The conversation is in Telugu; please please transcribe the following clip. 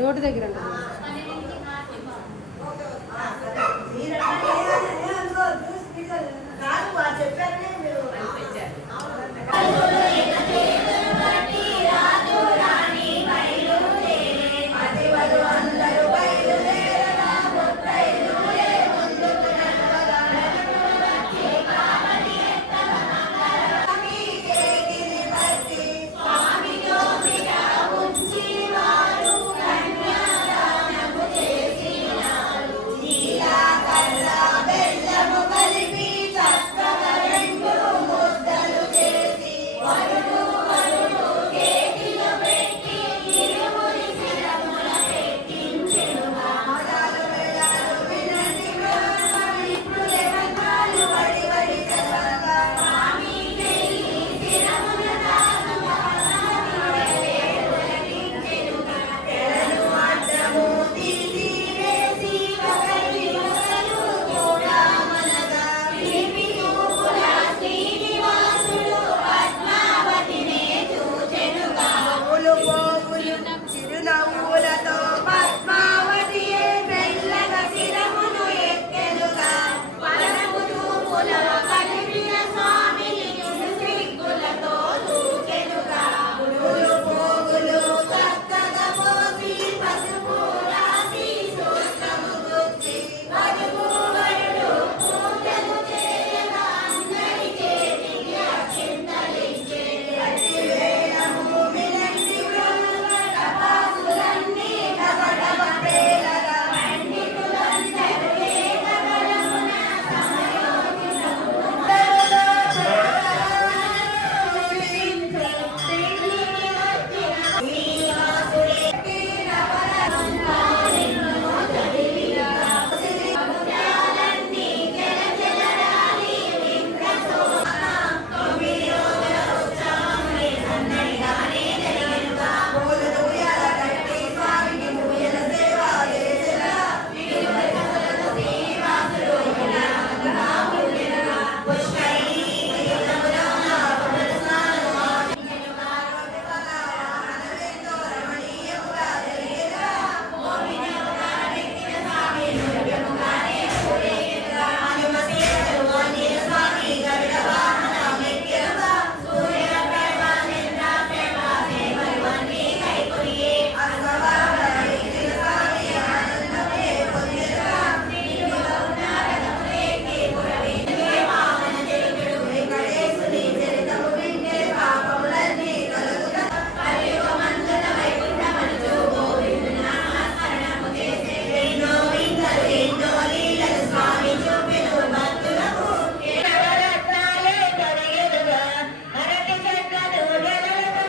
నోటి దగ్గర ఉంటుంది.